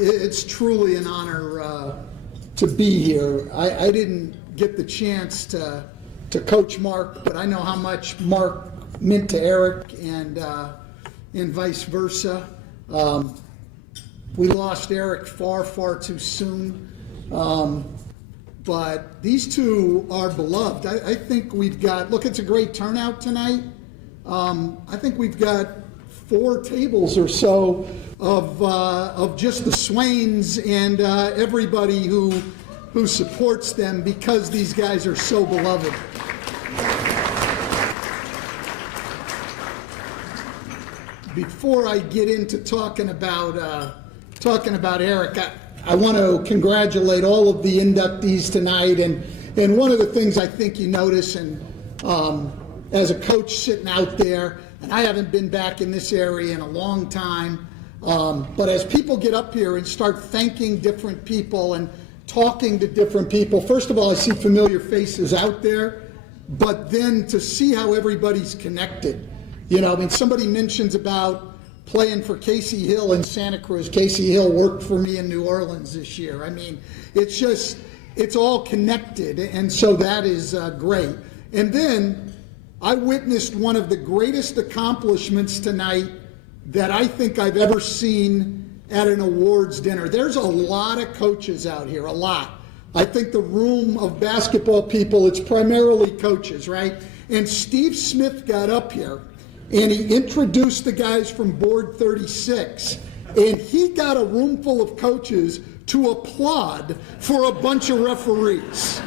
it's truly an honor to be here. I didn't get the chance to coach Mark, but I know how much Mark meant to Eric and vice versa. We lost Eric far, far too soon. But these two are beloved. I think we've got, look, it's a great turnout tonight. I think we've got 4 tables or so of just the Swains and everybody who supports them because these guys are so beloved. Before I get into talking about Eric, I want to congratulate all of the inductees tonight. And one of the things I think you notice, and as a coach sitting out there, and I haven't been back in this area in a long time, but as people get up here and start thanking different people and talking to different people, first of all, I see familiar faces out there, but then to see how everybody's connected. You know, I mean, somebody mentions about playing for Casey Hill in Santa Cruz. Casey Hill worked for me in New Orleans this year. I mean, it's all connected, and so that is great. And then I witnessed one of the greatest accomplishments tonight that I think I've ever seen at an awards dinner. There's a lot of coaches out here, a lot. I think the room of basketball people, it's primarily coaches, right? And Steve Smith got up here and he introduced the guys from Board 36, and he got a room full of coaches to applaud for a bunch of referees.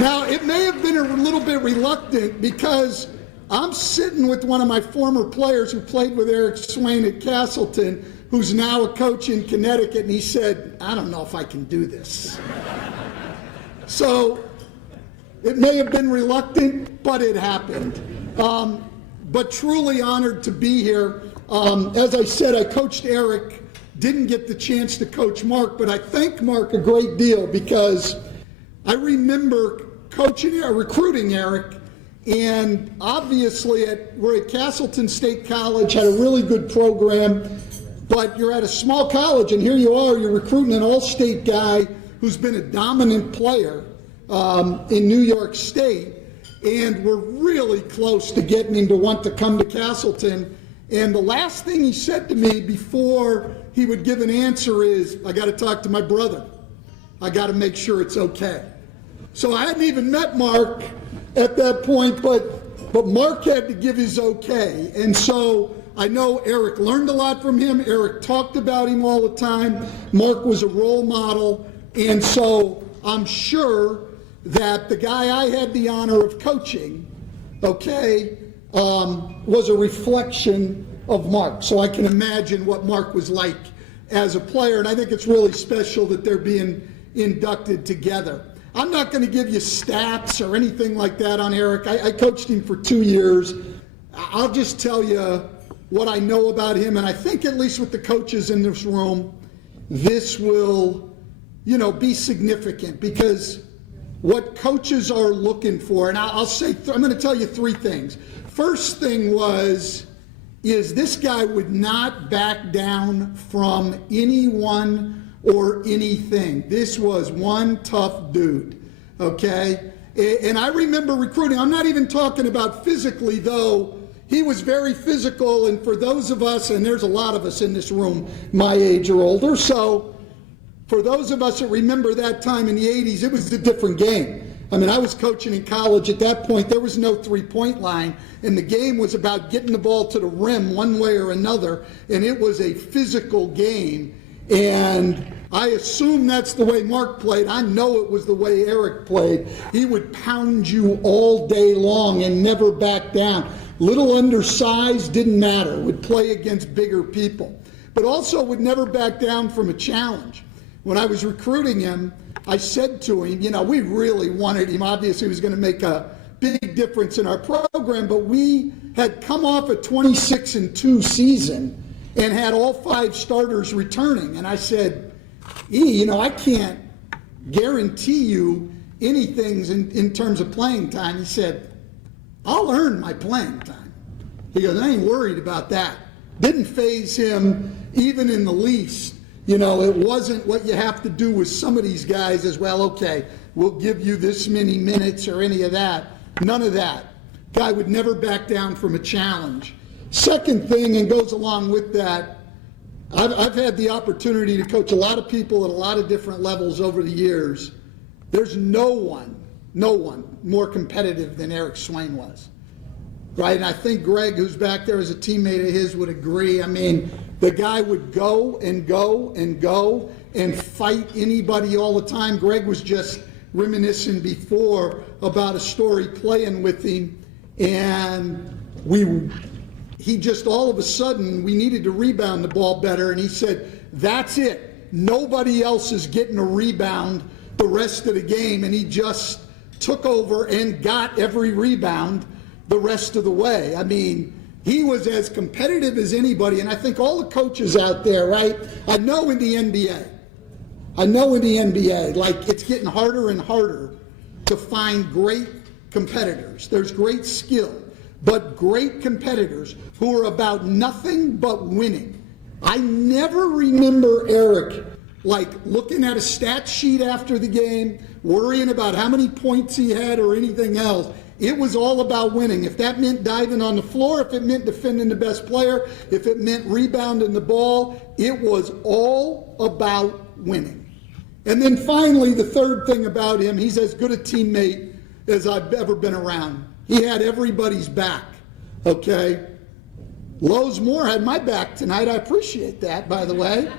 Now, it may have been a little bit reluctant because I'm sitting with one of my former players who played with Eric Swain at Castleton, who's now a coach in Connecticut, and he said, I don't know if I can do this. So it may have been reluctant, but it happened. But truly honored to be here. As I said, I coached Eric, didn't get the chance to coach Mark, but I thank Mark a great deal because I remember recruiting Eric, and obviously we're at Castleton State College, had a really good program, but you're at a small college, and here you are, you're recruiting an all-state guy who's been a dominant player in New York State, and we're really close to getting him to want to come to Castleton. And the last thing he said to me before he would give an answer is, I got to talk to my brother. I got to make sure it's okay. So I hadn't even met Mark at that point, but Mark had to give his okay. And so I know Eric learned a lot from him. Eric talked about him all the time. Mark was a role model. And so I'm sure that the guy I had the honor of coaching, was a reflection of Mark. So I can imagine what Mark was like as a player. And I think it's really special that they're being inducted together. I'm not going to give you stats or anything like that on Eric. I coached him for 2 years. I'll just tell you what I know about him. And I think at least with the coaches in this room, this will be significant because what coaches are looking for, and I'll say, I'm going to tell you 3 things. First thing is this guy would not back down from anyone or anything. This was one tough dude, okay? And I remember recruiting, I'm not even talking about physically, though. He was very physical, and for those of us, and there's a lot of us in this room my age or older, so for those of us that remember that time in the 80s, it was a different game. I mean, I was coaching in college at that point. There was no three-point line, and the game was about getting the ball to the rim one way or another, and it was a physical game. And I assume that's the way Mark played. I know it was the way Eric played. He would pound you all day long and never back down. Little undersized, didn't matter, would play against bigger people, but also would never back down from a challenge. When I was recruiting him, I said to him, we really wanted him. Obviously, he was going to make a big difference in our program, but we had come off a 26-2 season and had all 5 starters returning. And I said, I can't guarantee you anything in terms of playing time. He said, I'll earn my playing time. He goes, I ain't worried about that. Didn't faze him even in the least. You know, it wasn't what you have to do with some of these guys as well. Okay, we'll give you this many minutes or any of that. None of that. Guy would never back down from a challenge. Second thing, and goes along with that, I've had the opportunity to coach a lot of people at a lot of different levels over the years. There's no one more competitive than Eric Swain was. Right? And I think Greg, who's back there as a teammate of his, would agree. I mean, the guy would go and go and go and fight anybody all the time. Greg was just reminiscing before about a story playing with him, and he just all of a sudden, we needed to rebound the ball better, and he said, that's it. Nobody else is getting a rebound the rest of the game, and he just took over and got every rebound the rest of the way. I mean, he was as competitive as anybody, and I think all the coaches out there, right? I know in the NBA, like it's getting harder and harder to find great competitors. There's great skill, but great competitors who are about nothing but winning. I never remember Eric like looking at a stat sheet after the game, worrying about how many points he had or anything else. It was all about winning. If that meant diving on the floor, if it meant defending the best player, if it meant rebounding the ball, it was all about winning. And then finally, the third thing about him, he's as good a teammate as I've ever been around. He had everybody's back, okay? Lowe's Moore had my back tonight. I appreciate that, by the way.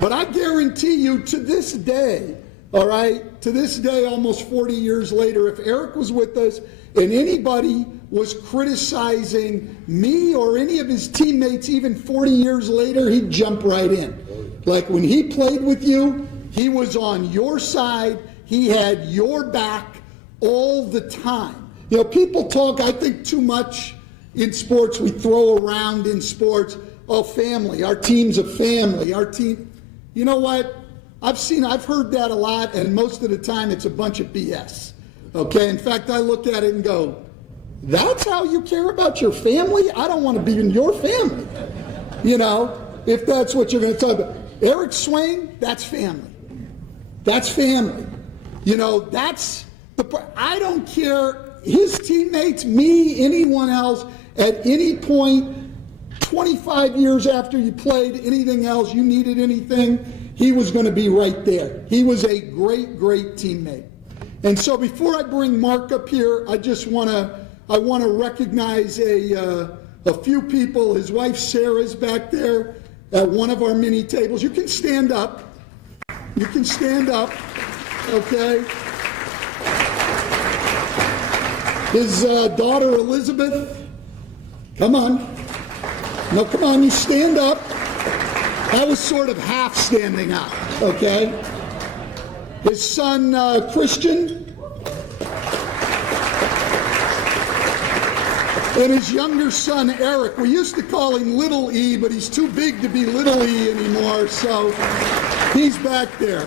But I guarantee you, to this day, all right, to this day, almost 40 years later, if Eric was with us and anybody was criticizing me or any of his teammates even 40 years later, he'd jump right in. Like when he played with you, he was on your side. He had your back all the time. You know, people talk, I think, too much in sports. We throw around in sports, oh, family, our team's a family, our team. You know what? I've heard that a lot, and most of the time it's a bunch of BS. Okay? In fact, I look at it and go, that's how you care about your family? I don't want to be in your family. You know, if that's what you're going to talk about. Eric Swain, that's family. That's family. You know, that's I don't care, his teammates, me, anyone else, at any point, 25 years after you played, anything else, you needed anything, he was going to be right there. He was a great, great teammate. And so before I bring Mark up here, I want to recognize a few people. His wife Sarah's back there at one of our mini tables. You can stand up. You can stand up, okay? His daughter Elizabeth, come on. No, come on, you stand up. I was sort of half standing up, okay? His son Christian, and his younger son Eric. We used to call him Little E, but he's too big to be Little E anymore, so he's back there.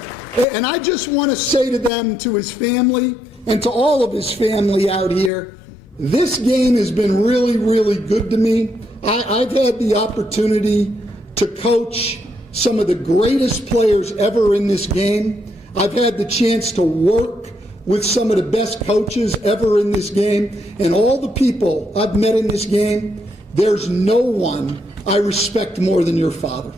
And I just want to say to them, to his family, and to all of his family out here, this game has been really, really good to me. I've had the opportunity to coach some of the greatest players ever in this game. I've had the chance to work with some of the best coaches ever in this game. And all the people I've met in this game, there's no one I respect more than your father.